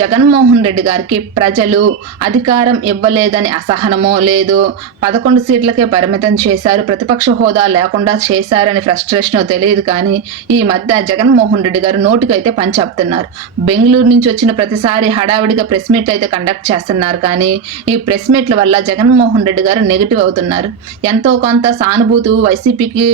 Jaganmohan Reddy గారికి ప్రజలు అధికారం ఇవ్వలేదని అసహనమో లేదు పదకొండు సీట్లకే పరిమితం చేశారు ప్రతిపక్ష హోదా లేకుండా చేశారని ఫ్రస్ట్రేషన్ తెలియదు కానీ ఈ మధ్య జగన్మోహన్ రెడ్డి గారు నోటికైతే పనిచెప్తున్నారు బెంగళూరు నుంచి వచ్చిన ప్రతిసారి హడావిడిగా ప్రెస్ మీట్లు అయితే కండక్ట్ చేస్తున్నారు కానీ ఈ ప్రెస్ మీట్ల వల్ల జగన్మోహన్ రెడ్డి గారు నెగిటివ్ అవుతున్నారు. ఎంతో కొంత సానుభూతి వైసీపీకి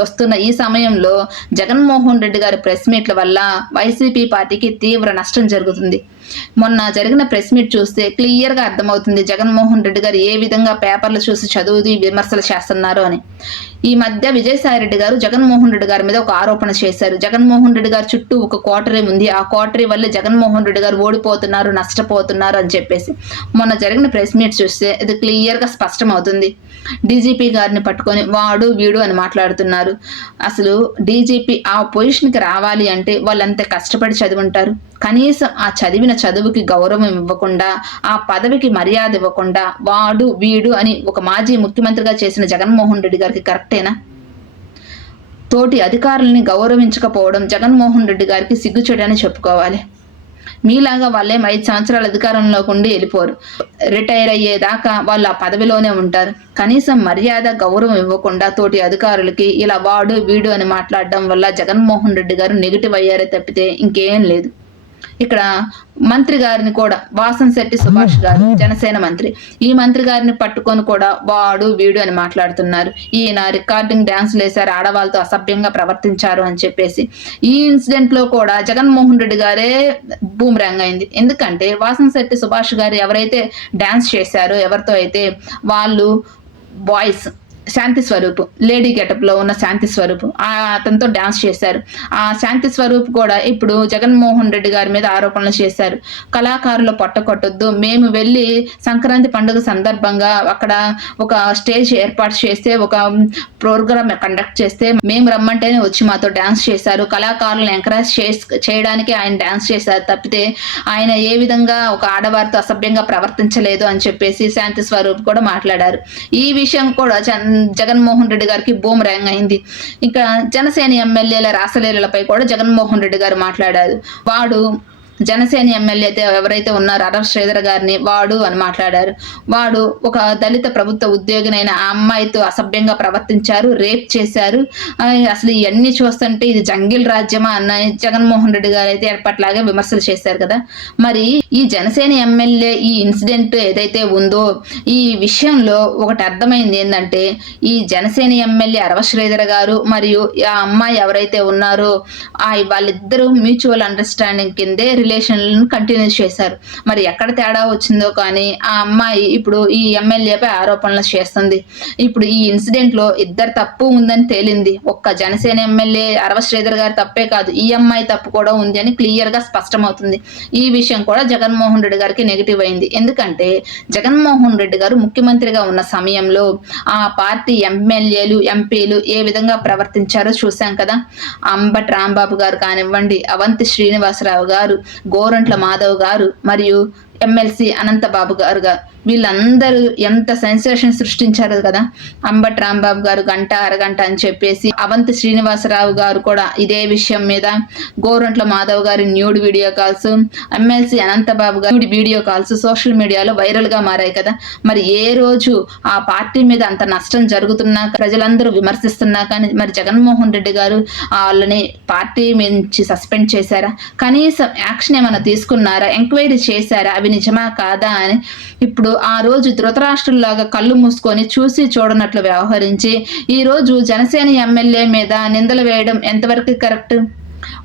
వస్తున్న ఈ సమయంలో జగన్మోహన్ రెడ్డి గారి ప్రెస్ మీట్ల వల్ల వైసీపీ పార్టీకి తీవ్ర నష్టం జరుగుతుంది. మొన్న జరిగిన ప్రెస్ మీట్ చూస్తే క్లియర్గా అర్థమవుతుంది జగన్మోహన్ రెడ్డి గారు ఏ విధంగా పేపర్లు చూసి చదువుది విమర్శలు చేస్తున్నారు అని. ఈ మధ్య విజయసాయి రెడ్డి గారు జగన్మోహన్ రెడ్డి గారి మీద ఒక ఆరోపణ చేశారు. జగన్మోహన్ రెడ్డి గారి చుట్టూ ఒక కోటరీ ఉంది. ఆ కోటరీ వల్ల జగన్మోహన్ రెడ్డి గారు ఓడిపోతున్నారు నష్టపోతున్నారు అని చెప్పేసి మొన్న జరిగిన ప్రెస్ మీట్ చూస్తే ఇది క్లియర్గా స్పష్టం అవుతుంది డీజీపీ గారిని పట్టుకొని వాడు వీడు అని మాట్లాడుతున్నారు. అసలు డీజీపీ ఆ పొజిషన్కి రావాలి అంటే వాళ్ళంత కష్టపడి చదువుంటారు. కనీసం ఆ చదివిన చదువుకి గౌరవం ఇవ్వకుండా ఆ పదవికి మర్యాద ఇవ్వకుండా వాడు వీడు అని ఒక మాజీ ముఖ్యమంత్రిగా చేసిన జగన్మోహన్ రెడ్డి గారికి కరెక్ట్ కరెక్టేనా? తోటి అధికారుల్ని గౌరవించకపోవడం జగన్మోహన్ రెడ్డి గారికి సిగ్గుచెడని చెప్పుకోవాలి. మీలాగా వాళ్ళేం ఐదు సంవత్సరాల అధికారంలోకి ఉండి వెళ్ళిపోరు. రిటైర్ అయ్యేదాకా వాళ్ళు ఆ పదవిలోనే ఉంటారు. కనీసం మర్యాద గౌరవం ఇవ్వకుండా తోటి అధికారులకి ఇలా వాడు వీడు అని మాట్లాడడం వల్ల జగన్మోహన్ రెడ్డి గారు నెగిటివ్ అయ్యారే తప్పితే ఇంకేం లేదు. ఇక్కడ మంత్రి గారిని కూడా వాసన్ శెట్టి సుభాష్ గారు జనసేన మంత్రి. ఈ మంత్రి గారిని పట్టుకొని కూడా వాడు వీడు అని మాట్లాడుతున్నారు. ఈయన రికార్డింగ్ డాన్సులు వేశారు ఆడవాళ్ళతో అసభ్యంగా ప్రవర్తించారు అని చెప్పేసి. ఈ ఇన్సిడెంట్లో కూడా జగన్మోహన్ రెడ్డి గారే బూమరాంగ్ అయింది. ఎందుకంటే వాసన్ శెట్టి సుభాష్ గారు ఎవరైతే డాన్స్ చేశారో ఎవరితో అయితే వాళ్ళు బాయ్స్ శాంతి స్వరూప్ లేడీ గెటప్లో ఉన్న శాంతి స్వరూప్. ఆ అతనితో డాన్స్ చేశారు. ఆ శాంతి స్వరూప్ కూడా ఇప్పుడు జగన్మోహన్ రెడ్డి గారి మీద ఆరోపణలు చేశారు. కళాకారులు పొట్టకొట్టొద్దు మేము వెళ్ళి సంక్రాంతి పండుగ సందర్భంగా అక్కడ ఒక స్టేజ్ ఏర్పాటు చేస్తే ఒక ప్రోగ్రామ్ కండక్ట్ చేస్తే మేము రమ్మంటేనే వచ్చి మాతో డాన్స్ చేశారు. కళాకారులను ఎంకరేజ్ చేయడానికి ఆయన డాన్స్ చేశారు తప్పితే ఆయన ఏ విధంగా ఒక ఆడవారితో అసభ్యంగా ప్రవర్తించలేదు అని చెప్పేసి శాంతి స్వరూప్ కూడా మాట్లాడారు. ఈ విషయం కూడా జగన్మోహన్ రెడ్డి గారికి బూమరాంగ్ అయింది. ఇంకా జనసేన ఎమ్మెల్యేల రాసలీలపై కూడా జగన్మోహన్ రెడ్డి గారు మాట్లాడారు. వాడు జనసేన ఎమ్మెల్యే అయితే ఎవరైతే ఉన్నారో అరవ శ్రీధర్ గారిని వాడు అని మాట్లాడారు. వాడు ఒక దళిత ప్రభుత్వ ఉద్యోగినైన ఆ అమ్మాయితో అసభ్యంగా ప్రవర్తించారు రేప్ చేశారు. అసలు ఇవన్నీ చూస్తుంటే ఇది జంగిల్ రాజ్యమా అన్న జగన్మోహన్ రెడ్డి గారు అయితే ఎప్పట్లాగే విమర్శలు చేశారు కదా. మరి ఈ జనసేన ఎమ్మెల్యే ఈ ఇన్సిడెంట్ ఏదైతే ఉందో ఈ విషయంలో ఒకటి అర్థమైంది ఏంటంటే ఈ జనసేన ఎమ్మెల్యే అరవ శ్రీధర్ గారు మరియు ఆ అమ్మాయి ఎవరైతే ఉన్నారో ఆ వాళ్ళిద్దరూ మ్యూచువల్ అండర్స్టాండింగ్ కిందే రిలేషన్లను కంటిన్యూ చేశారు. మరి ఎక్కడ తేడా వచ్చిందో కానీ ఆ అమ్మాయి ఇప్పుడు ఈ ఎమ్మెల్యేపై ఆరోపణలు చేస్తుంది. ఇప్పుడు ఈ ఇన్సిడెంట్లో ఇద్దరు తప్పు ఉందని తేలింది. ఒక్క జనసేన ఎమ్మెల్యే అరవ శ్రీధర్ గారి తప్పే కాదు ఈ అమ్మాయి తప్పు కూడా ఉంది అని క్లియర్గా స్పష్టమవుతుంది. ఈ విషయం కూడా జగన్మోహన్ రెడ్డి గారికి నెగిటివ్ అయింది. ఎందుకంటే జగన్మోహన్ రెడ్డి గారు ముఖ్యమంత్రిగా ఉన్న సమయంలో ఆ పార్టీ ఎమ్మెల్యేలు ఎంపీలు ఏ విధంగా ప్రవర్తించారో చూశాం కదా. అంబటి రాంబాబు గారు కానివ్వండి అవంతి శ్రీనివాసరావు గారు గోరంట్ల మాధవ్ గారు మరియు ఎమ్మెల్సీ అనంతబాబు గారు వీళ్ళందరూ ఎంత సెన్సేషన్ సృష్టించారు కదా. అంబట్ రాంబాబు గారు గంట అరగంట అని చెప్పేసి అవంతి శ్రీనివాసరావు గారు కూడా ఇదే విషయం మీద గోరంట్ల మాధవ్ గారి nude video calls MLC Ananthababu గారి వీడియో కాల్స్ సోషల్ మీడియాలో వైరల్గా మారాయి కదా. మరి ఏ రోజు ఆ పార్టీ మీద అంత నష్టం జరుగుతున్నా ప్రజలందరూ విమర్శిస్తున్నా కానీ మరి జగన్మోహన్ రెడ్డి గారు వాళ్ళని పార్టీ నుంచి సస్పెండ్ చేశారా? కనీసం యాక్షన్ ఏమైనా తీసుకున్నారా? ఎంక్వైరీ చేశారా? అవి నిజమా కాదా అని ఇప్పుడు ఆ రోజు ధృతరాష్ట్రుల్లాగా కళ్ళు మూసుకొని చూసి చూడనట్లు వ్యవహరించి ఈ రోజు జనసేన ఎమ్మెల్యే మీద నిందలు వేయడం ఎంతవరకు కరెక్ట్?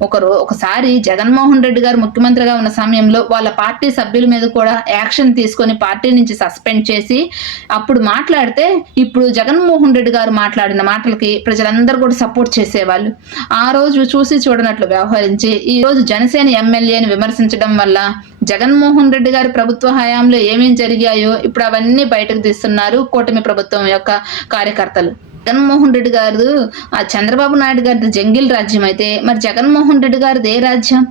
ఒకరు ఒకసారి జగన్మోహన్ రెడ్డి గారు ముఖ్యమంత్రిగా ఉన్న సమయంలో వాళ్ళ పార్టీ సభ్యుల మీద కూడా యాక్షన్ తీసుకొని పార్టీ నుంచి సస్పెండ్ చేసి అప్పుడు మాట్లాడితే ఇప్పుడు జగన్మోహన్ రెడ్డి గారు మాట్లాడిన మాటలకి ప్రజలందరూ కూడా సపోర్ట్ చేసేవాళ్ళు. ఆ రోజు చూసి చూడనట్లు వ్యవహరించి ఈ రోజు జనసేన ఎమ్మెల్యేని విమర్శించడం వల్ల జగన్మోహన్ రెడ్డి గారి ప్రభుత్వ హయాంలో ఏమేం జరిగాయో ఇప్పుడు అవన్నీ బయటకు తీస్తున్నారు కూటమి ప్రభుత్వం యొక్క కార్యకర్తలు. జగన్మోహన్ రెడ్డి గారు ఆ చంద్రబాబు నాయుడు గారిది జంగిల్ రాజ్యం అయితే మరి జగన్మోహన్ రెడ్డి గారిది ఏ రాజ్యం?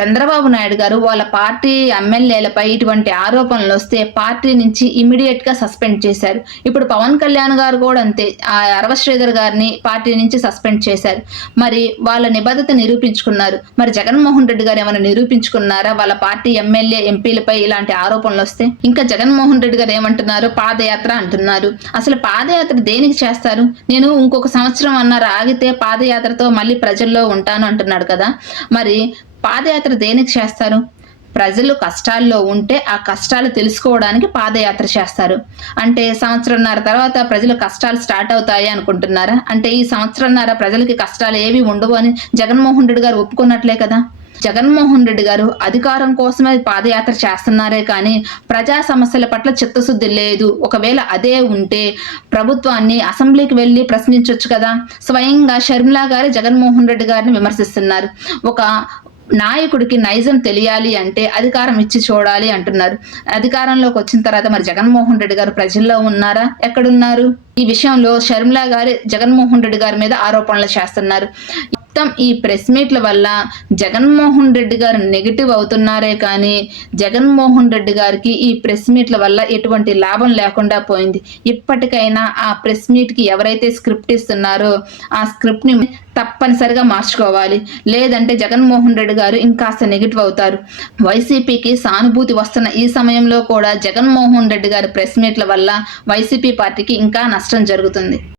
చంద్రబాబు నాయుడు గారు వాళ్ళ పార్టీ ఎమ్మెల్యేలపై ఇటువంటి ఆరోపణలు వస్తే పార్టీ నుంచి ఇమీడియట్గా సస్పెండ్ చేశారు. ఇప్పుడు పవన్ కళ్యాణ్ గారు కూడా అంతే. ఆ అరవ శ్రీధర్ గారిని పార్టీ నుంచి సస్పెండ్ చేశారు. మరి వాళ్ళ నిబద్ధత నిరూపించుకున్నారు. మరి జగన్మోహన్ రెడ్డి గారు ఏమైనా నిరూపించుకున్నారా? వాళ్ళ పార్టీ ఎమ్మెల్యే ఎంపీలపై ఇలాంటి ఆరోపణలు వస్తే? ఇంకా జగన్మోహన్ రెడ్డి గారు ఏమంటున్నారు? పాదయాత్ర అంటున్నారు. అసలు పాదయాత్ర దేనికి చేస్తారు? నేను ఇంకొక సంవత్సరం అన్నారు? ఆగితే పాదయాత్రతో మళ్ళీ ప్రజల్లో ఉంటాను అంటున్నాడు కదా. మరి పాదయాత్ర దేనికి చేస్తారు? ప్రజలు కష్టాల్లో ఉంటే ఆ కష్టాలు తెలుసుకోవడానికి పాదయాత్ర చేస్తారు. అంటే సంవత్సరంన్నర తర్వాత ప్రజలు కష్టాలు స్టార్ట్ అవుతాయి అనుకుంటున్నారా? అంటే ఈ సంవత్సరంన్నర ప్రజలకి కష్టాలు ఏవి ఉండవు అని జగన్మోహన్ రెడ్డి గారు ఒప్పుకున్నట్లే కదా? జగన్మోహన్ రెడ్డి గారు అధికారం కోసమే పాదయాత్ర చేస్తున్నారే కానీ ప్రజా సమస్యల పట్ల చిత్తశుద్ధి లేదు. ఒకవేళ అదే ఉంటే ప్రభుత్వాన్ని అసెంబ్లీకి వెళ్ళి ప్రశ్నించవచ్చు కదా? స్వయంగా షర్మిలా గారు జగన్మోహన్ రెడ్డి గారిని విమర్శిస్తున్నారు. ఒక నాయకుడికి నైజం తెలియాలి అంటే అధికారం ఇచ్చి చూడాలి అంటున్నారు. అధికారంలోకి వచ్చిన తర్వాత మరి జగన్మోహన్ రెడ్డి గారు ప్రజల్లో ఉన్నారా? ఎక్కడున్నారు? ఈ విషయంలో షర్మిలా గారు జగన్మోహన్ రెడ్డి గారి మీద ఆరోపణలు చేస్తున్నారు. మొత్తం ఈ ప్రెస్ మీట్ల వల్ల జగన్మోహన్ రెడ్డి గారు నెగిటివ్ అవుతున్నారే కానీ జగన్మోహన్ రెడ్డి గారికి ఈ ప్రెస్ మీట్ల వల్ల ఎటువంటి లాభం లేకుండా పోయింది. ఇప్పటికైనా ఆ ప్రెస్ మీట్కి ఎవరైతే స్క్రిప్ట్ ఇస్తున్నారో ఆ స్క్రిప్ట్ని తప్పనిసరిగా మార్చుకోవాలి. లేదంటే జగన్మోహన్ రెడ్డి గారు ఇంకాస్త నెగిటివ్ అవుతారు. వైసీపీకి సానుభూతి వస్తున్న ఈ సమయంలో కూడా జగన్మోహన్ రెడ్డి గారి ప్రెస్ మీట్ల వల్ల వైసీపీ పార్టీకి ఇంకా నష్టం జరుగుతుంది.